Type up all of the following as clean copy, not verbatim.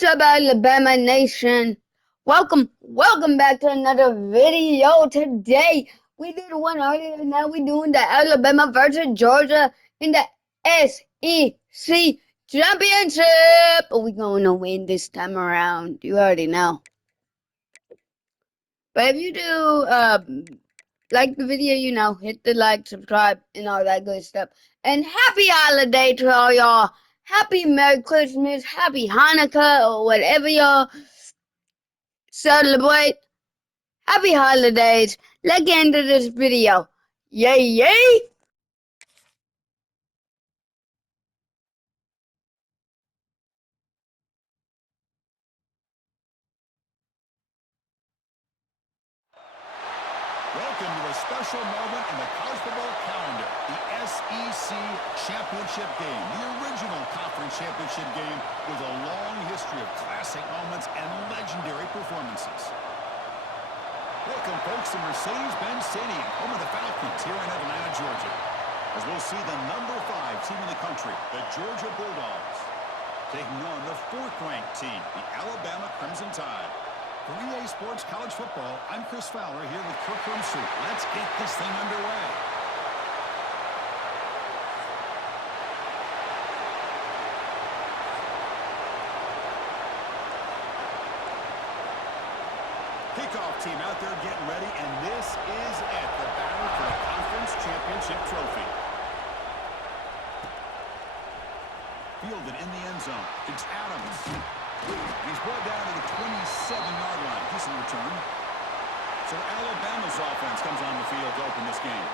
What's up, Alabama Nation? Welcome back to another video. Today we did one earlier. Now we're doing the Alabama versus Georgia in the SEC Championship. We're gonna win this time around. You already know. But if you do like the video, hit the like, subscribe, and all that good stuff. And happy holiday to all y'all. Happy Merry Christmas, Happy Hanukkah, or whatever y'all celebrate. Happy holidays. Let's get into this video. Yay, yay! Welcome to a special moment in the college football calendar, the SEC Championship game, the original conference championship game with a long history of classic moments and legendary performances. Welcome, folks, to Mercedes-Benz Stadium, home of the Falcons here in Atlanta, Georgia, as we'll see the number 5 team in the country, the Georgia Bulldogs, taking on the 4th-ranked team, the Alabama Crimson Tide. For EA Sports College Football, I'm Chris Fowler here with Kirk Herbstreit. Let's get this thing underway. Kickoff team out there getting ready, and this is it, the battle for the conference championship trophy. Fielded in the end zone. It's Adams. He's brought down to the 27-yard line. Decent return. So Alabama's offense comes on the field to open this game.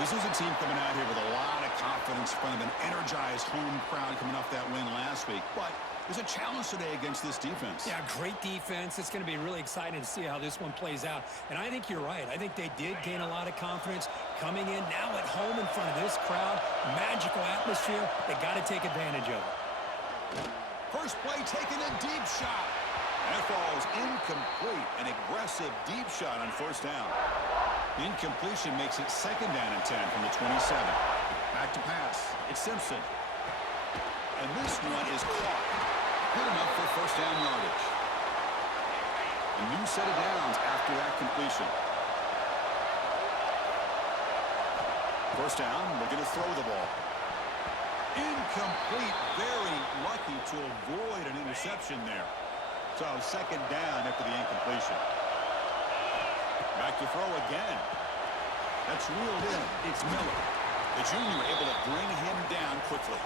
This is a team coming out here with a lot of confidence in front of an energized home crowd coming off that win last week. But there's a challenge today against this defense. Yeah, great defense. It's going to be really exciting to see how this one plays out. And I think you're right. I think they did gain a lot of confidence coming in now at home in front of this crowd. Magical atmosphere. They got to take advantage of it. First play taking a deep shot. And that falls incomplete. An aggressive deep shot on first down. Incompletion makes it 2nd down and 10 from the 27. Back to pass. It's Simpson. And this one is caught. Good enough for first down yardage. A new set of downs after that completion. First down, looking to throw the ball. Incomplete. Very lucky to avoid an interception there. So 2nd down after the incompletion. Back to throw again. That's reeled in. It's Miller. The junior able to bring him down quickly.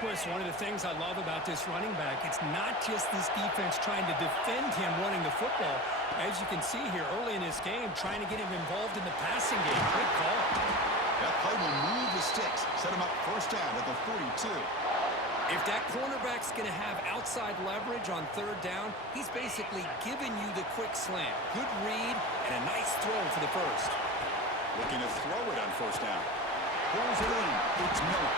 Chris, one of the things I love about this running back, it's not just this defense trying to defend him running the football. As you can see here early in this game, trying to get him involved in the passing game. Good call. That play will move the sticks. Set him up first down at the 42. If that cornerback's going to have outside leverage on 3rd down, he's basically giving you the quick slant. Good read and a nice throw for the first. Looking to throw it on first down. Pulls it in. It's Miller.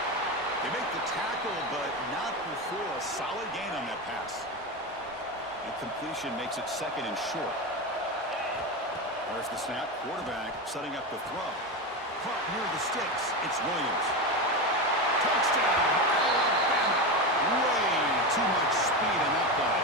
They make the tackle, but not before a solid gain on that pass. And completion makes it 2nd and short. There's the snap. Quarterback setting up the throw. Caught near the sticks. It's Williams. Touchdown, Alabama. Way too much speed on that play.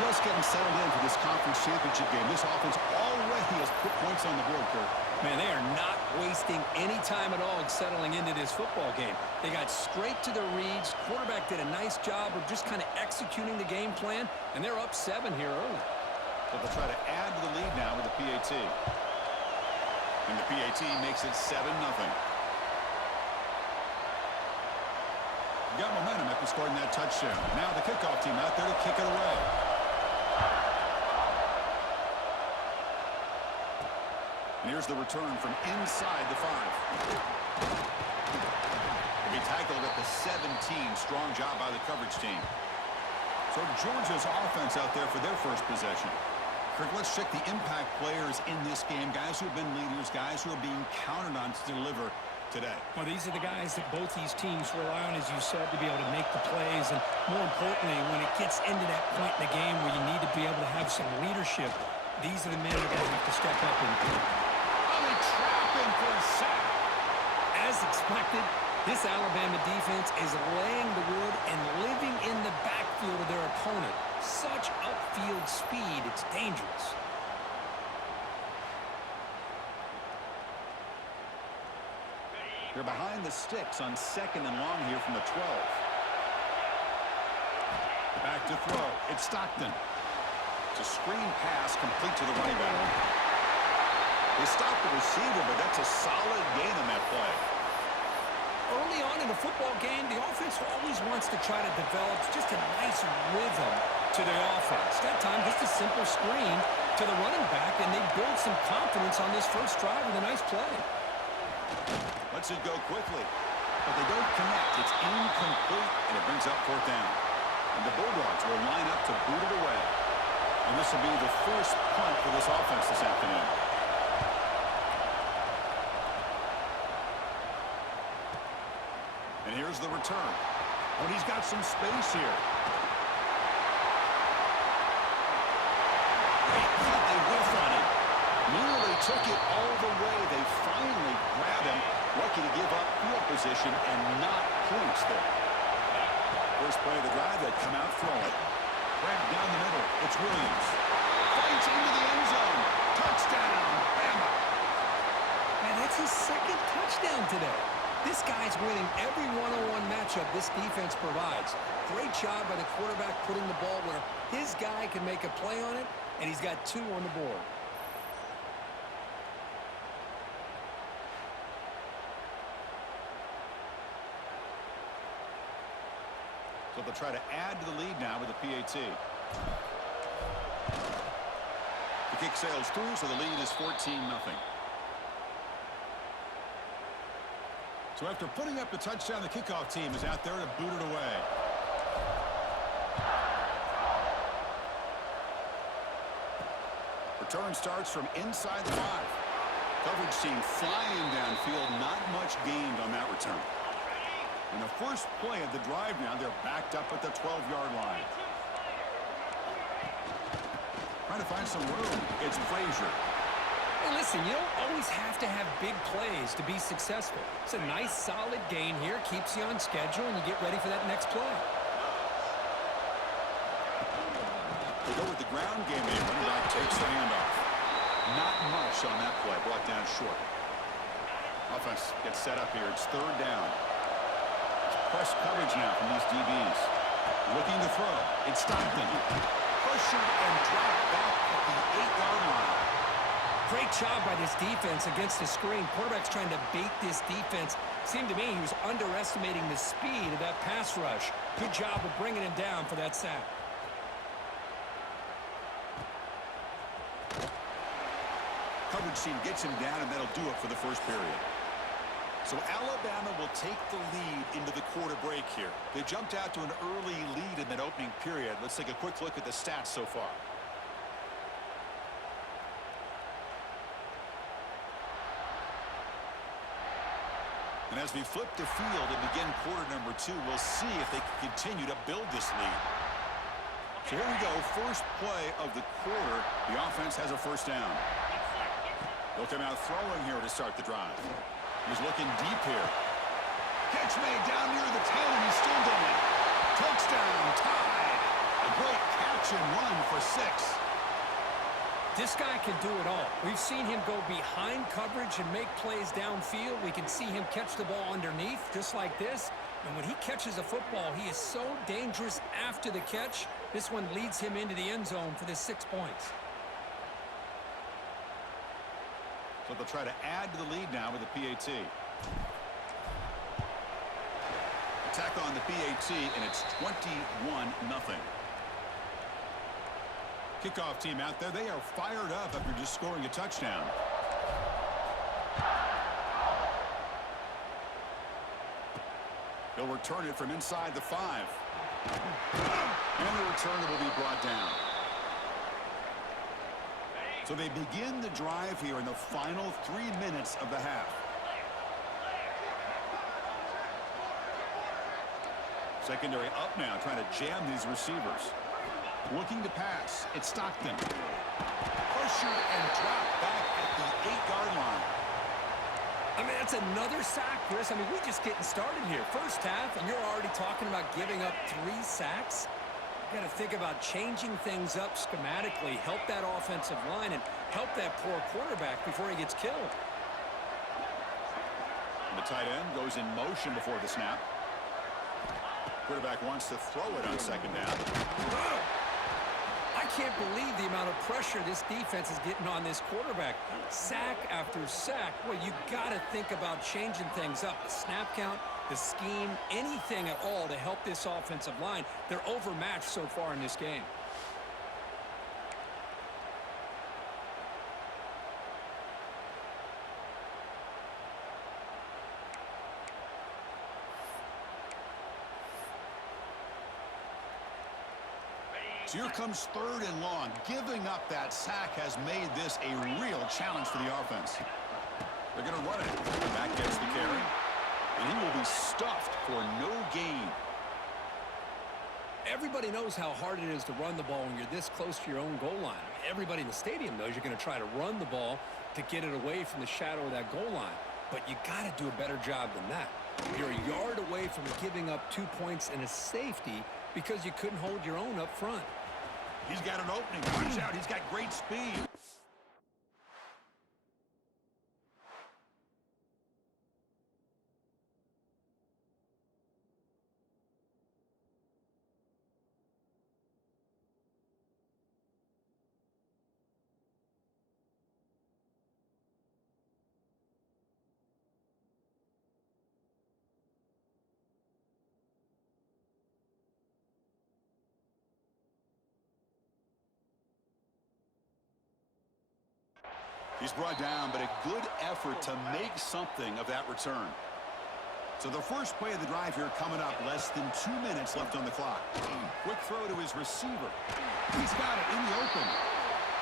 Just getting settled in for this conference championship game. This offense already has put points on the board, Kurt. Man, they are not wasting any time at all settling into this football game. They got straight to their reads. Quarterback did a nice job of just kind of executing the game plan, and they're up 7 here early. So they'll try to add to the lead now with the PAT. And the PAT makes it 7-0. Got momentum after scoring that touchdown. Now the kickoff team out there to kick it away. And here's the return from inside the 5. He'll be tackled at the 17. Strong job by the coverage team. So Georgia's offense out there for their first possession. Kirk, let's check the impact players in this game. Guys who have been leaders, guys who are being counted on to deliver today. Well, these are the guys that both these teams rely on, as you said, to be able to make the plays. And more importantly, when it gets into that point in the game where you need to be able to have some leadership, these are the men that have to step up and Oh, they trap him for a sack. as expected, This Alabama defense is laying the wood and living in the backfield of their opponent. Such upfield speed, it's dangerous. They're behind the sticks on 2nd and long here from the 12. Back to throw. It's Stockton. It's a screen pass complete to the running back. They stopped the receiver, but that's a solid gain on that play. Early on in the football game, the offense always wants to try to develop just a nice rhythm to the offense. That time, just a simple screen to the running back, and they build some confidence on this first drive with a nice play. Lets it go quickly, but they don't connect. It's incomplete, and it brings up 4th down. And the Bulldogs will line up to boot it away. And this will be the first punt for this offense this afternoon. And here's the return. And he's got some space here. They whiff on him. Nearly took it all the way. They finally grab him. Lucky to give up field position and not points there. First play of the drive, they come out throwing. Right down the middle, it's Williams. Fights into the end zone. Touchdown, Bama. Man, that's his 2nd touchdown today. This guy's winning every one-on-one matchup this defense provides. Great job by the quarterback putting the ball where his guy can make a play on it, and he's got 2 on the board. So they'll try to add to the lead now with the PAT. The kick sails through, so the lead is 14-0. So after putting up the touchdown, the kickoff team is out there to boot it away. Return starts from inside the 5. Coverage team flying downfield, not much gained on that return. In the first play of the drive now, they're backed up at the 12-yard line. Trying to find some room. It's Frazier. Hey, listen, you don't always have to have big plays to be successful. It's a nice, solid gain here. Keeps you on schedule, and you get ready for that next play. They go with the ground game. The running back takes the handoff. Not much on that play. Brought down short. Offense gets set up here. It's 3rd down. Press coverage now from these DBs. Looking to throw. It's Stockton. Pushed and dropped back at the 8-yard line. Great job by this defense against the screen. Quarterback's trying to bait this defense. Seemed to me he was underestimating the speed of that pass rush. Good job of bringing him down for that sack. Coverage team gets him down, and that'll do it for the first period. So Alabama will take the lead into the quarter break here. They jumped out to an early lead in that opening period. Let's take a quick look at the stats so far. And as we flip the field and begin quarter number 2, we'll see if they can continue to build this lead. So here we go, first play of the quarter. The offense has a first down. They'll come out throwing here to start the drive. He's looking deep here. Catch made down near the 10, and he's still going. Touchdown, tied. A great catch and run for 6. This guy can do it all. We've seen him go behind coverage and make plays downfield. We can see him catch the ball underneath, just like this. And when he catches a football, he is so dangerous after the catch. This one leads him into the end zone for the 6 points. So they'll try to add to the lead now with the PAT. Attack on the PAT, and it's 21-0. Kickoff team out there. They are fired up after just scoring a touchdown. They'll return it from inside the 5. And the return will be brought down. So they begin the drive here in the final 3 minutes of the half. Secondary up now, trying to jam these receivers. Looking to pass. It's Stockton. Pusher and drop back at the 8-yard line. I mean, that's another sack, Chris. I mean, we're just getting started here. First half, and you're already talking about giving up 3 sacks. You got to think about changing things up schematically, help that offensive line, and help that poor quarterback before he gets killed. The tight end goes in motion before the snap. Quarterback wants to throw it on second down. I can't believe the amount of pressure this defense is getting on this quarterback. Sack after sack. Well, you got to think about changing things up. The snap count, the scheme, anything at all to help this offensive line. They're overmatched so far in this game. So here comes 3rd and long. Giving up that sack has made this a real challenge for the offense. They're going to run it. Back gets the carry. And he will be stuffed for no gain. Everybody knows how hard it is to run the ball when you're this close to your own goal line. Everybody in the stadium knows you're going to try to run the ball to get it away from the shadow of that goal line. But you got to do a better job than that. You're a yard away from giving up 2 points and a safety because you couldn't hold your own up front. He's got an opening. Watch out. He's got great speed. He's brought down, but a good effort to make something of that return. So the first play of the drive here coming up, less than 2 minutes left on the clock. Quick throw to his receiver. He's got it in the open.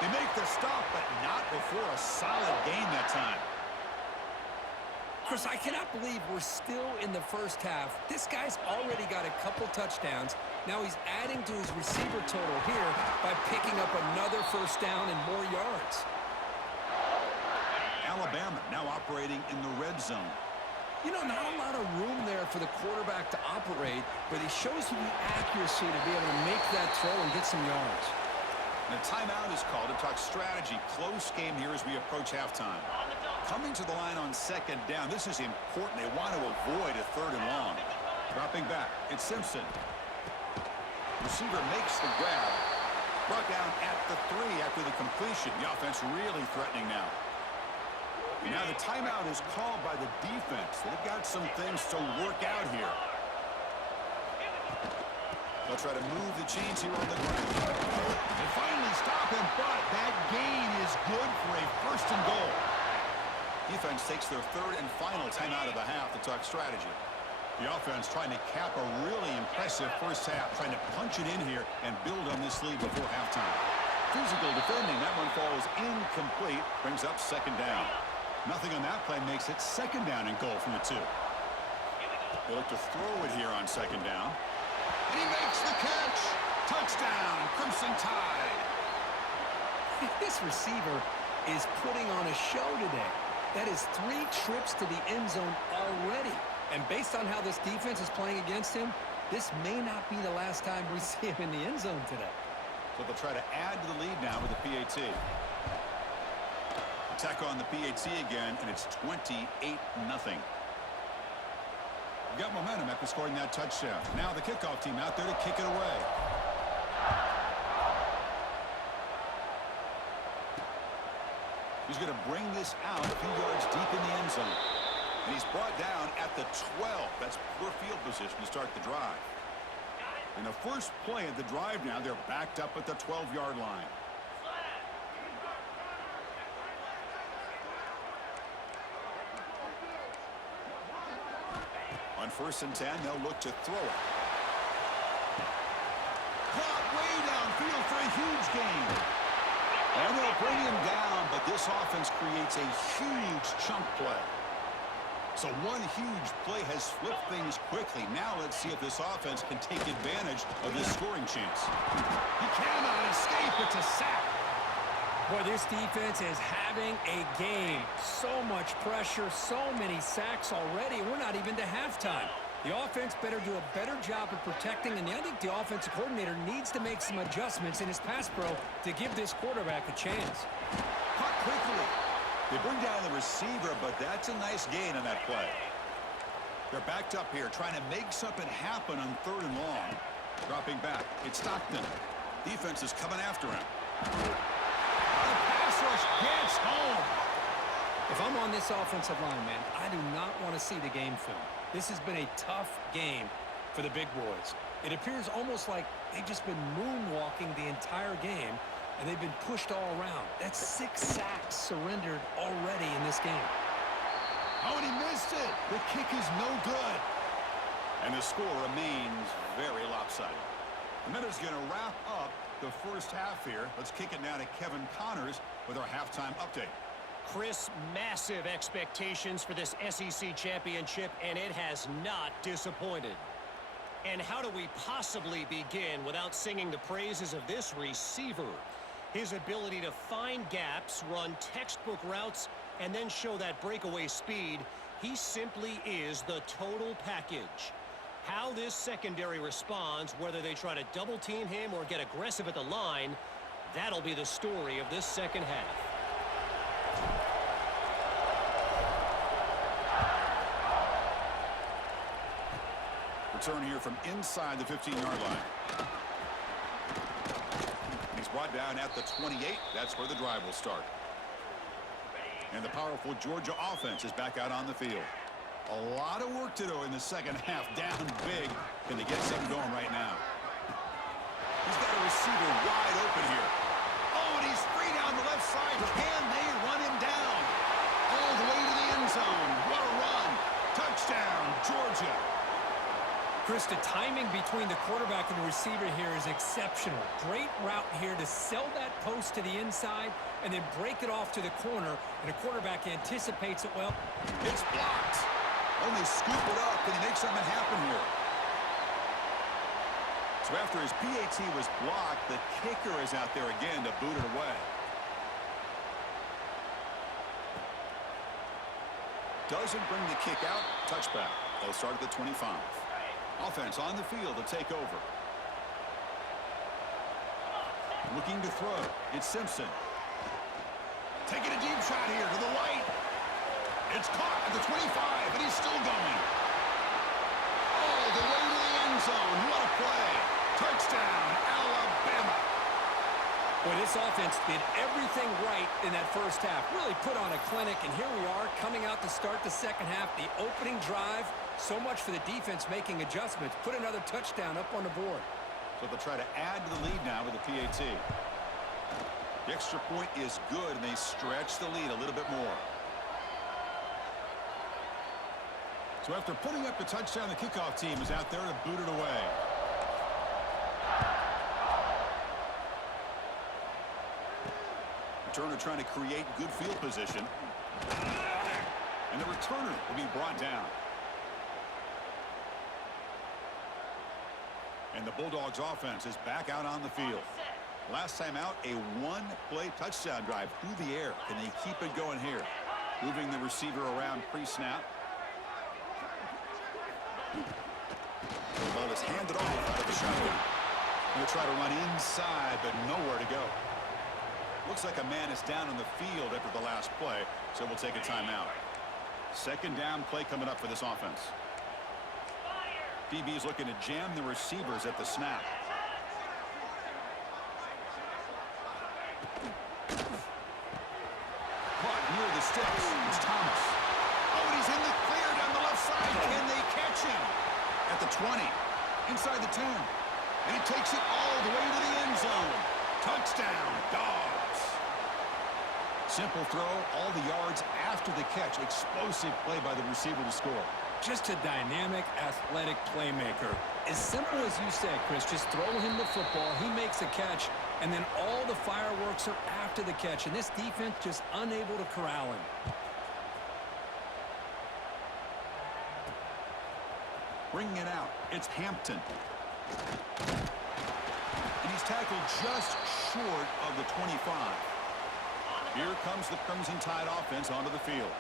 They make the stop, but not before a solid gain that time. Chris, I cannot believe we're still in the first half. This guy's already got a couple touchdowns. Now he's adding to his receiver total here by picking up another first down and more yards. Alabama now operating in the red zone. You know, not a lot of room there for the quarterback to operate, but he shows you the accuracy to be able to make that throw and get some yards. And a timeout is called to talk strategy. Close game here as we approach halftime. Coming to the line on second down. This is important. They want to avoid a 3rd and long. Dropping back. It's Simpson. Receiver makes the grab. Brought down at the 3 after the completion. The offense really threatening now. Now the timeout is called by the defense. They've got some things to work out here. They'll try to move the chains here on the ground. They finally stop him, but that gain is good for a 1st and goal. Defense takes their 3rd and final timeout of the half to talk strategy. The offense trying to cap a really impressive first half, trying to punch it in here and build on this lead before halftime. Physical defending, that one falls incomplete, brings up second down. Nothing on that play makes it second down and goal from the 2. They look to throw it here on second down. And he makes the catch. Touchdown, Crimson Tide. This receiver is putting on a show today. That is 3 trips to the end zone already. And based on how this defense is playing against him, this may not be the last time we see him in the end zone today. So they'll try to add to the lead now with the PAT. Attack on the PAT again, and it's 28-0. Got momentum after scoring that touchdown. Now the kickoff team out there to kick it away. He's going to bring this out a few yards deep in the end zone. And he's brought down at the 12. That's poor field position to start the drive. In the first play of the drive now, they're backed up at the 12-yard line. On 1st and 10, they'll look to throw it. Caught way downfield for a huge gain. And they'll bring him down, but this offense creates a huge chunk play. So one huge play has flipped things quickly. Now let's see if this offense can take advantage of this scoring chance. He cannot escape. It's a sack. Boy, this defense is having a game. So much pressure, so many sacks already. We're not even to halftime. The offense better do a better job of protecting, and I think the offensive coordinator needs to make some adjustments in his pass pro to give this quarterback a chance. Caught quickly. They bring down the receiver, but that's a nice gain on that play. They're backed up here, trying to make something happen on 3rd and long. Dropping back. It's Stockton. Defense is coming after him. The pass rush gets home. If I'm on this offensive line, man, I do not want to see the game film. This has been a tough game for the big boys. It appears almost like they've just been moonwalking the entire game, and they've been pushed all around. That's 6 sacks surrendered already in this game. Oh, and he missed it. The kick is no good. And the score remains very lopsided. The Miners going to wrap up the first half here. Let's kick it now to Kevin Connors with our halftime update. Chris, massive expectations for this SEC championship, and it has not disappointed. And how do we possibly begin without singing the praises of this receiver? His ability to find gaps, run textbook routes, and then show that breakaway speed. He simply is the total package. How this secondary responds, whether they try to double team him or get aggressive at the line, that'll be the story of this second half. Return here from inside the 15-yard line. He's brought down at the 28. That's where the drive will start. And the powerful Georgia offense is back out on the field. A lot of work to do in the second half. Down big. Can they get something going right now? He's got a receiver wide open here. Oh, and he's free down the left side. Can they run him down? All the way to the end zone. What a run. Touchdown, Georgia. Chris, the timing between the quarterback and the receiver here is exceptional. Great route here to sell that post to the inside and then break it off to the corner, and the quarterback anticipates it well. It's blocked. Oh, they scoop it up, and he makes something happen here. So after his PAT was blocked, the kicker is out there again to boot it away. Doesn't bring the kick out. Touchback. They'll start at the 25. Offense on the field to take over. Looking to throw. It's Simpson. Taking a deep shot here to the right. It's caught at the 25, and he's still going. All the way to the end zone. What a play. Touchdown, Alabama. Boy, this offense did everything right in that first half. Really put on a clinic, and here we are coming out to start the second half. The opening drive, so much for the defense making adjustments. Put another touchdown up on the board. So they'll try to add to the lead now with the PAT. The extra point is good, and they stretch the lead a little bit more. So after putting up the touchdown, the kickoff team is out there to boot it away. Returner trying to create good field position. And the returner will be brought down. And the Bulldogs offense is back out on the field. Last time out, a one-play touchdown drive through the air. Can they keep it going here? Moving the receiver around pre-snap. The ball is handed off out of the shotgun. He'll try to run inside, but nowhere to go. Looks like a man is down on the field after the last play, so we'll take a timeout. Second down play coming up for this offense. DB is looking to jam the receivers at the snap. Caught near the sticks. It's Thomas. Oh, and he's in the clear down the left side. Can they catch him? At the 20. Inside the 10. And he takes it all the way to the end zone. Touchdown, Dogs. Simple throw, all the yards after the catch. Explosive play by the receiver to score. Just a dynamic, athletic playmaker. As simple as you said, Chris, just throw him the football, he makes a catch, and then all the fireworks are after the catch. And this defense just unable to corral him. Bringing it out, it's Hampton. And he's tackled just short of the 25. Here comes the Crimson Tide offense onto the field.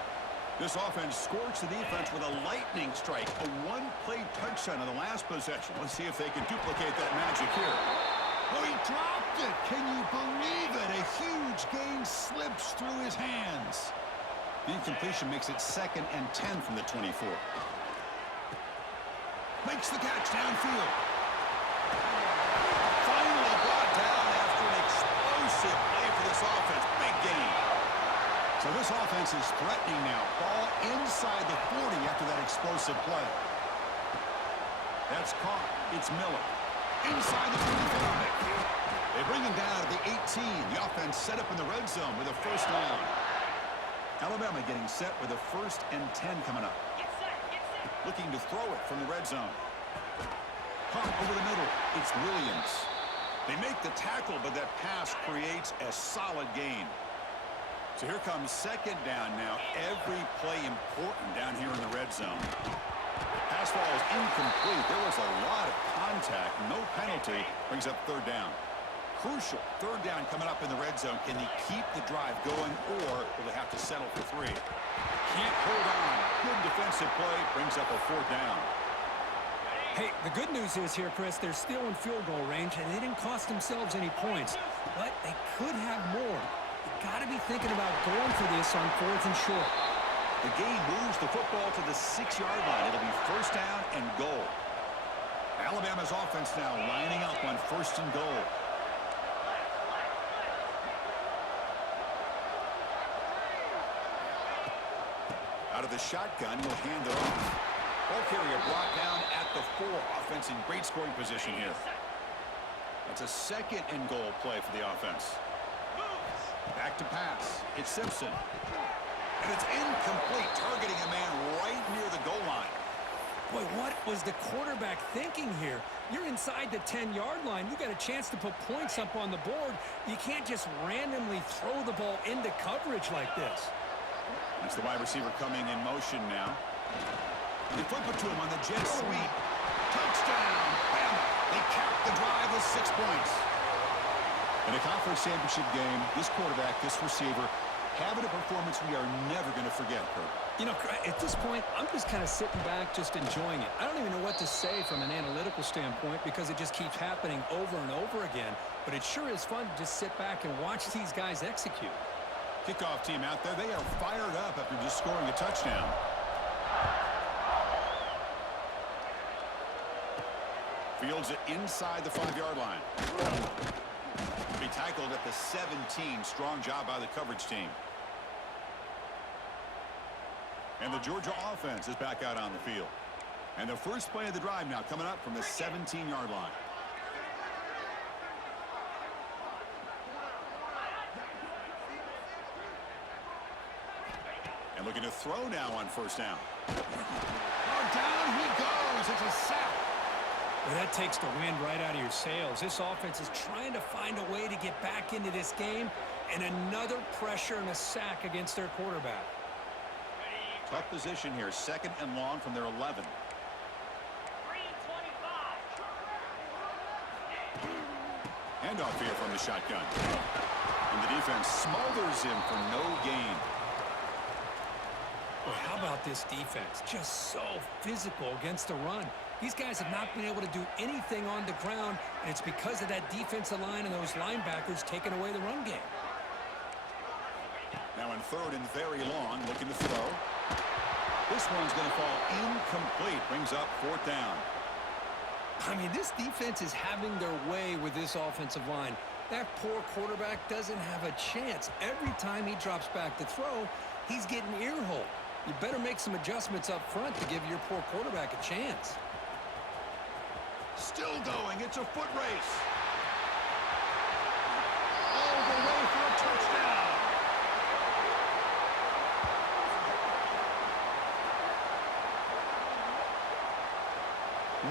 This offense scorched the defense with a lightning strike, a one-play touchdown on the last possession. Let's see if they can duplicate that magic here. Oh, he dropped it. Can you believe it? A huge gain slips through his hands. The incompletion makes it 2nd and 10 from the 24. Makes the catch downfield. Finally brought down after an explosive play for this offense. Big gain. So this offense is threatening now. Ball inside the 40 after that explosive play. That's caught. It's Miller. Inside the 25. They bring him down to the 18. The offense set up in the red zone with a first down. Alabama getting set with a 1st and 10 coming up. Looking to throw it from the red zone. Caught over the middle. It's Williams. They make the tackle, but that pass creates a solid gain. So here comes 2nd down now. Every play important down here in the red zone. Pass ball is incomplete. There was a lot of contact. No penalty. Brings up 3rd down. Crucial 3rd down coming up in the red zone. Can he keep the drive going, or will they have to settle for 3? Can't hold on. Good defensive play. Brings up a 4th down. Hey, the good news is here, Chris, they're still in field goal range, and they didn't cost themselves any points. But they could have more. You got to be thinking about going for this on 4th and short. The game moves the football to the 6-yard line. It'll be 1st down and goal. Alabama's offense now lining up on 1st and goal. Out of the shotgun, he'll hand it off. Ball carrier brought down at the 4. Offense in great scoring position here. That's a 2nd and goal play for the offense. Back to pass. It's Simpson. And it's incomplete, targeting a man right near the goal line. Boy, what was the quarterback thinking here? You're inside the 10-yard line. You got a chance to put points up on the board. You can't just randomly throw the ball into coverage like this. That's the wide receiver coming in motion now. They flip it to him on the jet sweep. Touchdown! Bama! They cap the drive with 6 points. In a conference championship game, this quarterback, this receiver, having a performance we are never going to forget, Kurt. You know, at this point, I'm just kind of sitting back, just enjoying it. I don't even know what to say from an analytical standpoint because it just keeps happening over and over again. But it sure is fun to just sit back and watch these guys execute. Kickoff team out there. They are fired up after just scoring a touchdown. Fields it inside the 5-yard line. Be tackled at the 17. Strong job by the coverage team. And the Georgia offense is back out on the field. And the first play of the drive now coming up from the 17-yard line. And looking to throw now on 1st down. Oh, down he goes. It's a sack. Well, that takes the wind right out of your sails. This offense is trying to find a way to get back into this game, and another pressure and a sack against their quarterback. Tough position here. 2nd and long from their 11. Handoff here from the shotgun. And the defense smothers him for no gain. Well, how about this defense? Just so physical against the run. These guys have not been able to do anything on the ground, and it's because of that defensive line and those linebackers taking away the run game. Now in 3rd and very long, looking to throw. This one's going to fall incomplete. Brings up 4th down. I mean, this defense is having their way with this offensive line. That poor quarterback doesn't have a chance. Every time he drops back to throw, he's getting ear-holed. You better make some adjustments up front to give your poor quarterback a chance. Still going. It's a foot race. All the way for a touchdown.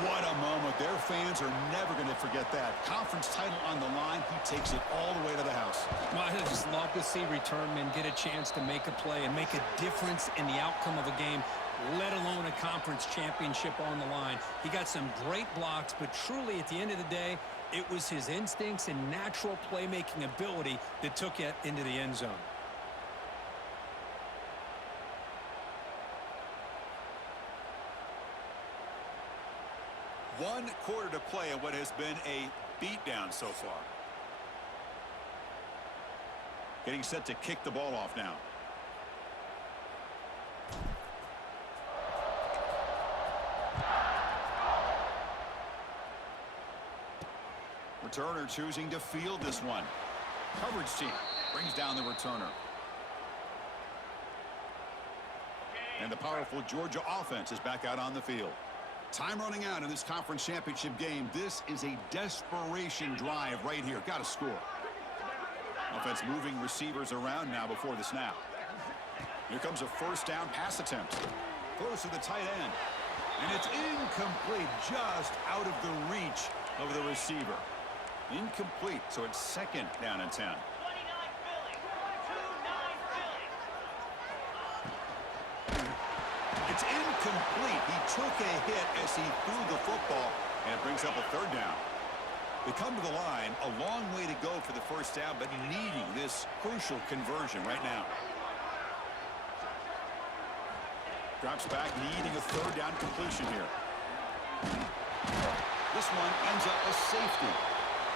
What a moment. Their fans are never going to forget that. Conference title on the line. He takes it all the way to the house. Well, I just love to see return men get a chance to make a play and make a difference in the outcome of a game, let alone a conference championship on the line. He got some great blocks, but truly at the end of the day, it was his instincts and natural playmaking ability that took it into the end zone. quarter to play in what has been a beatdown so far. Getting set to kick the ball off now. Returner choosing to field this one. Coverage team brings down the returner. And the powerful Georgia offense is back out on the field. Time running out in this conference championship game. This is a desperation drive right here. Got to score. Offense moving receivers around now before the snap. Here comes a first down pass attempt. Close to the tight end. And it's incomplete, just out of the reach of the receiver. Incomplete, so it's second down and 10. It's incomplete. He took a hit as he threw the football, and it brings up a third down. They come to the line, a long way to go for the first down, but needing this crucial conversion right now. Drops back, needing a third down completion here. This one ends up a safety.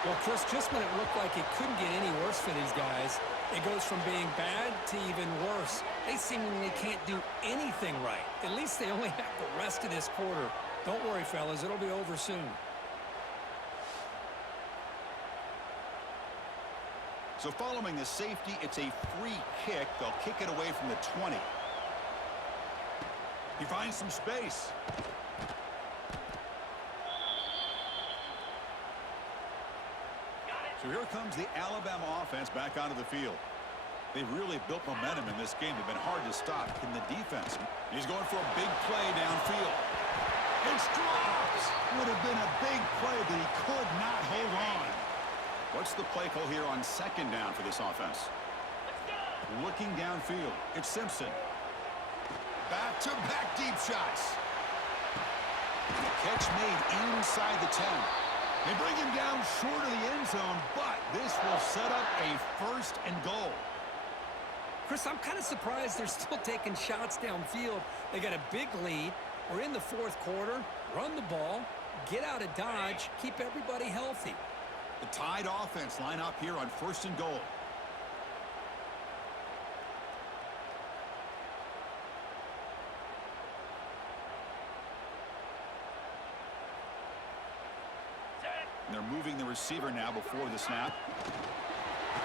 Well, Chris, just when it looked like it couldn't get any worse for these guys, it goes from being bad to even worse. They seemingly can't do anything right. At least they only have the rest of this quarter. Don't worry, fellas. It'll be over soon. So following the safety, it's a free kick. They'll kick it away from the 20. He finds some space. So here comes the Alabama offense back onto the field. They've really built momentum in this game. They've been hard to stop in the defense. He's going for a big play downfield. It's dropped. Would have been a big play, but he could not hold on. What's the play call here on second down for this offense? Looking downfield. It's Simpson. Back-to-back deep shots. Catch made inside the 10. They bring him down short of the end zone, but this will set up a first and goal. Chris, I'm kind of surprised they're still taking shots downfield. They got a big lead. We're in the fourth quarter. Run the ball, get out of Dodge, keep everybody healthy. The Tide offense line up here on first and goal. And they're moving the receiver now before the snap.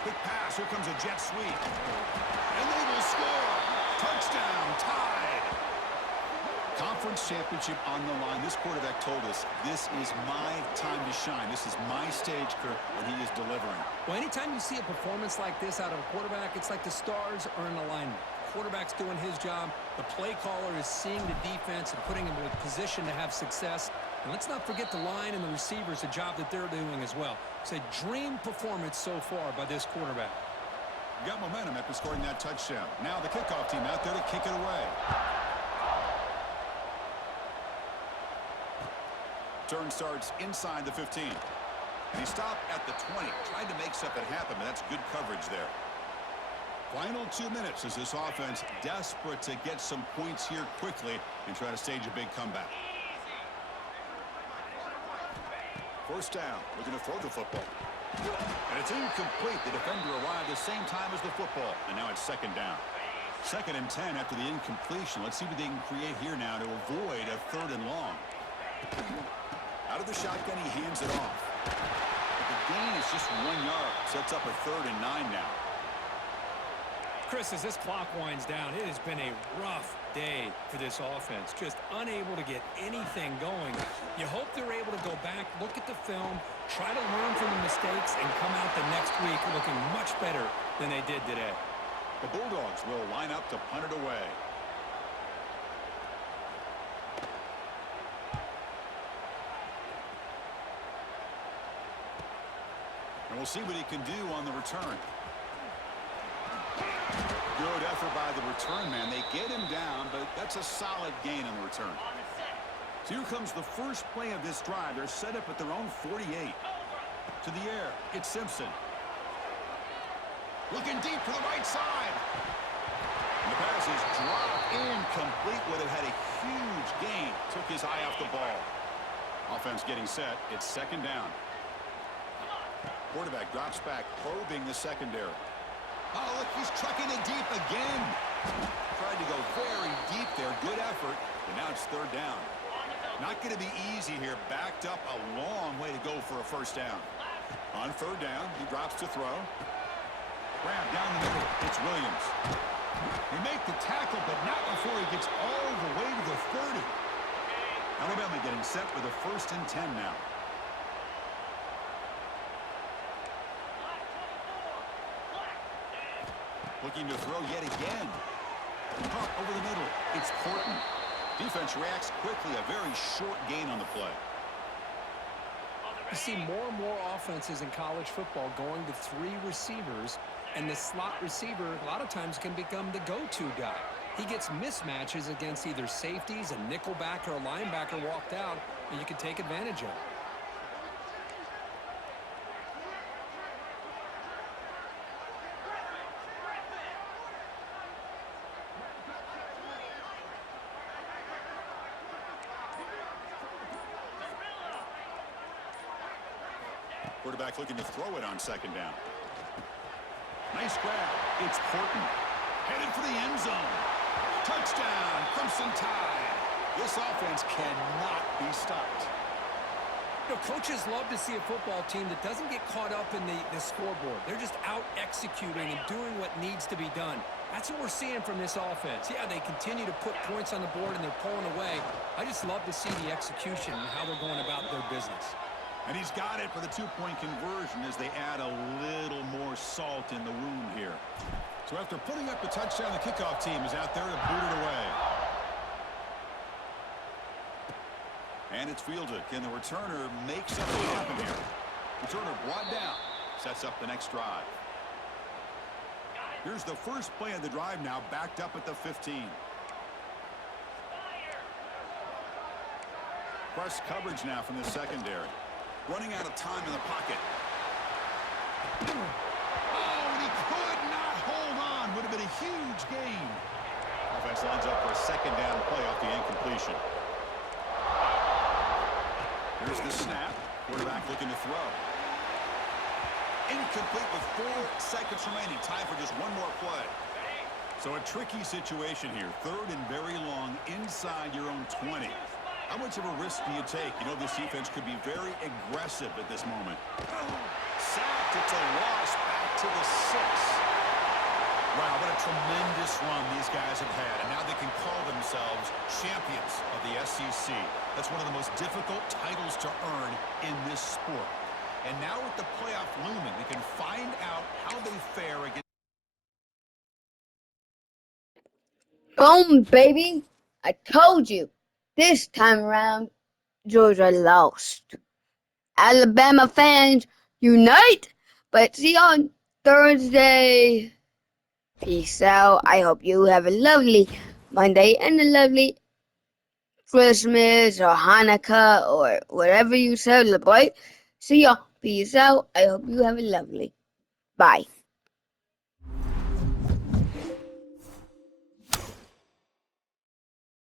Quick pass. Here comes a jet sweep. And they will score. Touchdown, Tide. Conference championship on the line. This quarterback told us, this is my time to shine. This is my stage, Kirk, and he is delivering. Well, anytime you see a performance like this out of a quarterback, it's like the stars are in alignment. Quarterback's doing his job. The play caller is seeing the defense and putting him in a position to have success. And let's not forget the line and the receivers, the job that they're doing as well. It's a dream performance so far by this quarterback. Got momentum after scoring that touchdown. Now the kickoff team out there to kick it away. Turn starts inside the 15. And he stopped at the 20. Tried to make something happen, but that's good coverage there. Final 2 minutes as this offense desperate to get some points here quickly and try to stage a big comeback. First down, looking to throw the football. And it's incomplete. The defender arrived the same time as the football, and now it's second down. Second and 10 after the incompletion. Let's see what they can create here now to avoid a third and long. Out of the shotgun, he hands it off. But the gain is just 1 yard. Sets up a third and 9 now. Chris, as this clock winds down, it has been a rough day for this offense. Just unable to get anything going. You hope they're able to go back, look at the film, try to learn from the mistakes, and come out the next week looking much better than they did today. The Bulldogs will line up to punt it away. And we'll see what he can do on the return. Good effort by the return man. They get him down, but that's a solid gain on the return. So here comes the first play of this drive. They're set up at their own 48. To the air, it's Simpson. Looking deep to the right side. And the pass is dropped incomplete. Would have had a huge gain. Took his eye off the ball. Offense getting set. It's second down. Quarterback drops back, probing the secondary. Oh, look, he's trucking it deep again. Tried to go very deep there. Good effort. And now it's third down. Not going to be easy here. Backed up a long way to go for a first down. On third down, he drops to throw. Grab down the middle. It's Williams. They make the tackle, but not before he gets all the way to the 30. Alabama getting set for the 1st and 10 now. Looking to throw yet again. Pump over the middle. It's Horton. Defense reacts quickly. A very short gain on the play. You see more and more offenses in college football going to 3 receivers, and the slot receiver a lot of times can become the go-to guy. He gets mismatches against either safeties, a nickelbacker, or a linebacker walked out, and you can take advantage of it. Quarterback looking to throw it on second down. Nice grab. It's Horton. Headed for the end zone. Touchdown, Crimson Tide. This offense cannot be stopped. You know, coaches love to see a football team that doesn't get caught up in the scoreboard. They're just out executing and doing what needs to be done. That's what we're seeing from this offense. Yeah, they continue to put points on the board and they're pulling away. I just love to see the execution and how they're going about their business. And he's got it for the two-point conversion as they add a little more salt in the wound here. So after putting up the touchdown, the kickoff team is out there to boot it away. And it's fielded. Can the returner make something happen here? Returner brought down. Sets up the next drive. Here's the first play of the drive now, backed up at the 15. Press coverage now from the secondary. Running out of time in the pocket. Oh, and he could not hold on. Would have been a huge gain. Offense lines up for a second down play off the incompletion. Here's the snap. Quarterback looking to throw. Incomplete with 4 seconds remaining. Time for just one more play. So a tricky situation here. Third and very long inside your own 20. How much of a risk do you take? You know, this defense could be very aggressive at this moment. Sacked. It's a loss back to the 6. Wow, what a tremendous run these guys have had. And now they can call themselves champions of the SEC. That's one of the most difficult titles to earn in this sport. And now with the playoff looming, we can find out how they fare against. Boom, baby. I told you. This time around, Georgia lost. Alabama fans, unite! But see you on Thursday. Peace out. I hope you have a lovely Monday and a lovely Christmas or Hanukkah or whatever you celebrate. See ya. Peace out. I hope you have a lovely. Bye.